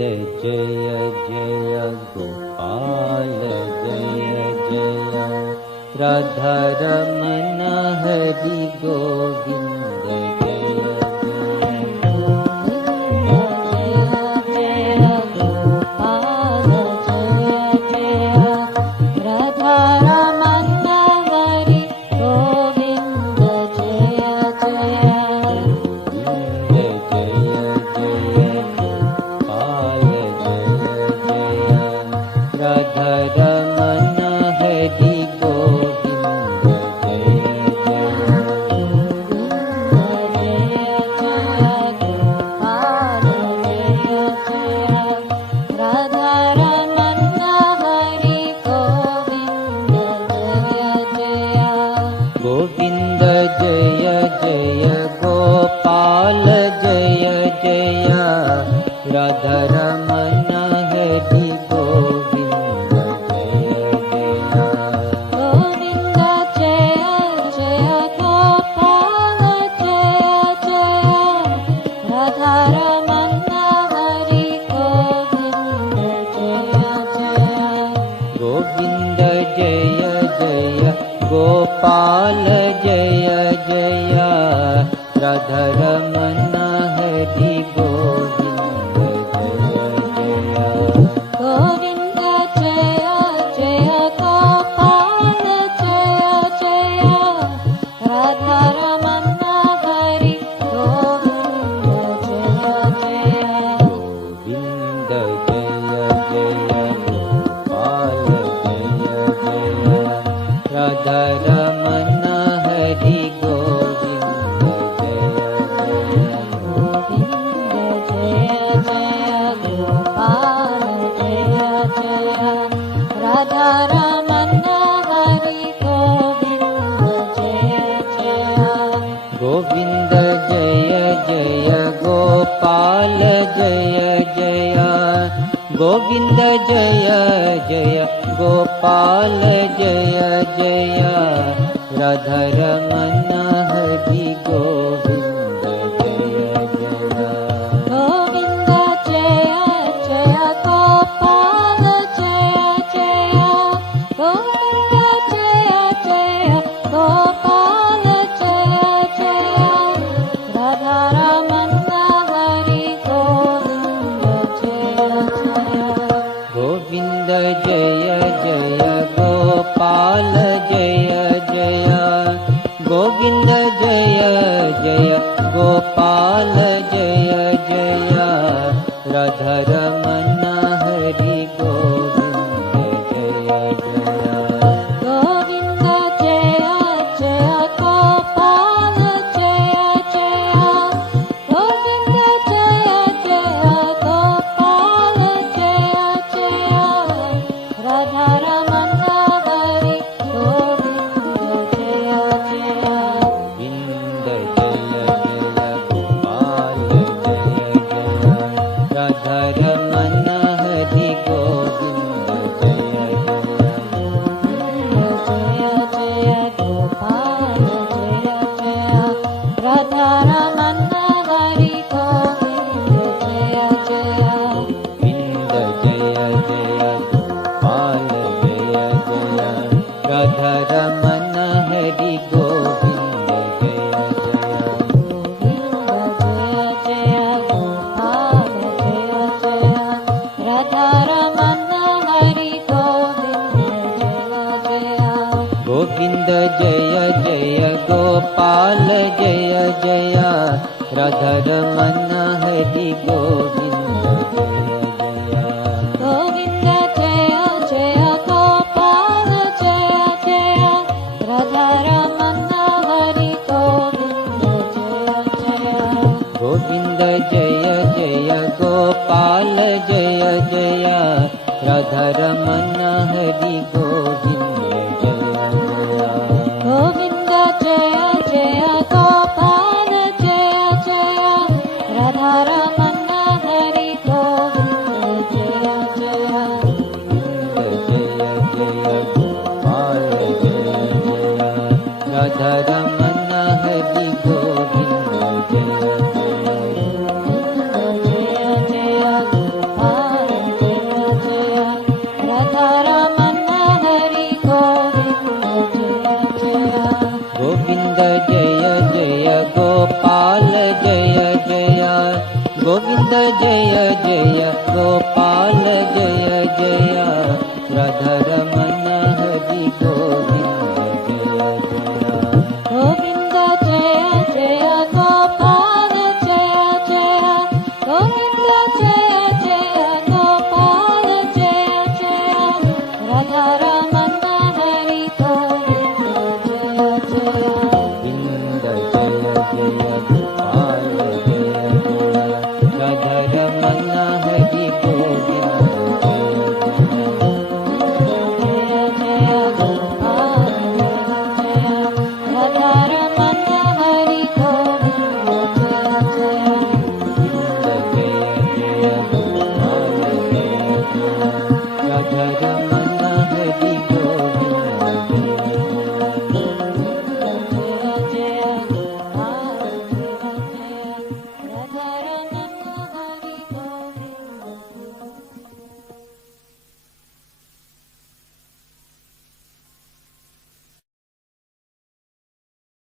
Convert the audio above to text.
जय जय गोपाल जय जय राधा रमण हरि गोविंद जय गोविंद जय जय गोपाल जय जय राधा रमण हरि गोविंद जय जय गोविंद जय जय गोपाल जय जय राधा रमण हरि गोविंद जय जय गोविंद जय जय गोपाल जय जय राधा रमण हरि गोविंद जय जय गोविंद जय जय गोपाल जय जय राधा रमण हरि गोविंद जय जय गोविंद जय जय गोपाल जय जय राधा रमण हरि गोविंद जय जय गोविंद जय जय गोपाल जय जय राधा रमण हरि गोविंद जय जय गोविंद जय जय गोपाल जय जय गोविंद जय जय गोपाल जय जय राधा रमण हरि गोविंद जय जय गोविंद जय जय गोपाल जय जय गोविंद जय जय गोपाल जय जय राधा रमण हरि गोविंद जय जय गोविंद जय जय गोपाल जय जय गोविंद जय जय गोपाल जय जय राधा रमण हरि गोविंद जय जय गोविंद जय जय गोपाल जय जय गोविंद जय जय गोपाल जय जय राधा रमण हरि गोविंद जय जय गोविंद जय जय गोपाल जय जय राधा रमण हरि गोविंद जय जय जय गोपाल जय जय राधा रमण हरि गोविंद जय जय गोविंद जय जय गोपाल जय जय राधा रमण हरि गोविंद जय जय गोविंद जय जय गोपाल जय जय राधा रमण हरि गोविंद जय जय गोविंद जय जय गोपाल जय जय राधा रमण हरि गोविंद जय जय गोविंद जय जय गोपाल जय जय राधा रमण हरि गोविंद जय जय गोविंद जय जय गोपाल जय जय राधा रमण हरि गोविंद जय जय गोविंद जय जय गोपाल जय जय राधा रमण हरि गोविंद जय जय जय जय गोपाल जय जय राधा रमण हरि गोविंद जय जय जय जय गोपाल गोविन्द जय